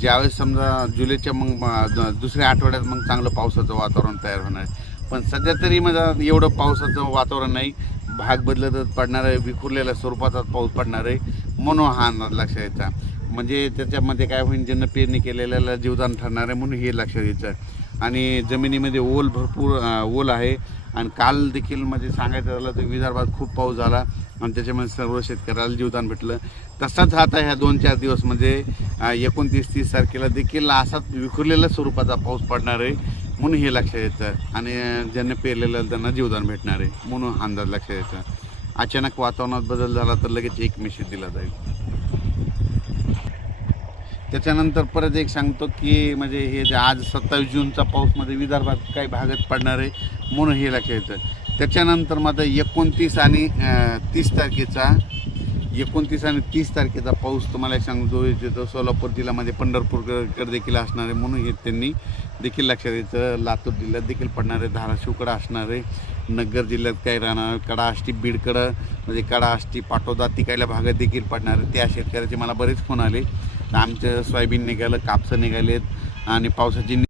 ज्यावेळेस समजा जुलैच्या मग दुसऱ्या आठवड्यात मग चांगलं पावसाचं वातावरण तयार होणार आहे. पण सध्या तरी माझं एवढं पावसाचं वातावरण नाही. भाग बदलतच पडणार आहे विखुरलेल्या स्वरूपाचा पाऊस पडणार आहे. म्हणून हा अंदाज लक्षात यायचा म्हणजे त्याच्यामध्ये काय होईल ज्यांना पेरणी केलेल्याला जीवदान ठरणार आहे म्हणून हे लक्षात यायचं आणि जमिनीमध्ये ओल भरपूर ओल आहे. आणि काल देखील म्हणजे सांगायचं झालं तर विदर्भात खूप पाऊस झाला आणि त्याच्यामध्ये सर्व शेतकऱ्याला जीवदान भेटलं. तसाच आता ह्या दोन चार दिवस म्हणजे एकोणतीस तीस तारखेला देखील असाच विखुरलेल्या स्वरूपाचा पाऊस पडणार आहे म्हणून हे लक्षात येतं. आणि ज्यांना पेरलेलं त्यांना जीवदान भेटणार आहे म्हणून अंदाज लक्षात येतं. अचानक वातावरणात बदल झाला तर लगेच एक मेसेज दिला जाईल. त्याच्यानंतर परत एक सांगतो की म्हणजे हे जे आज सत्तावीस जूनचा पाऊसमध्ये विदर्भात काही भागात पडणार आहे म्हणून हे लक्षात त्याच्यानंतर मात्र एकोणतीस आणि तीस तारखेचा एकोणतीस आणि तीस तारखेचा पाऊस तुम्हाला एक सांगतो जो सोलापूर जिल्ह्यामध्ये पंढरपूरकडे देखील असणार आहे म्हणून हे त्यांनी देखील लक्षात यायचं लातूर जिल्ह्यात देखील पडणार आहे धाराशिवकडं असणार आहे. नगर जिल्ह्यात काही राहणार कडा आष्टी बीडकडं म्हणजे कडा आष्टी पाटोदा तिकायला भागात देखील पडणार आहे. त्या शेतकऱ्याचे मला बरेच फोन आले. आमचं सोयाबीन निघालं कापसं निघालेत आणि पावसाची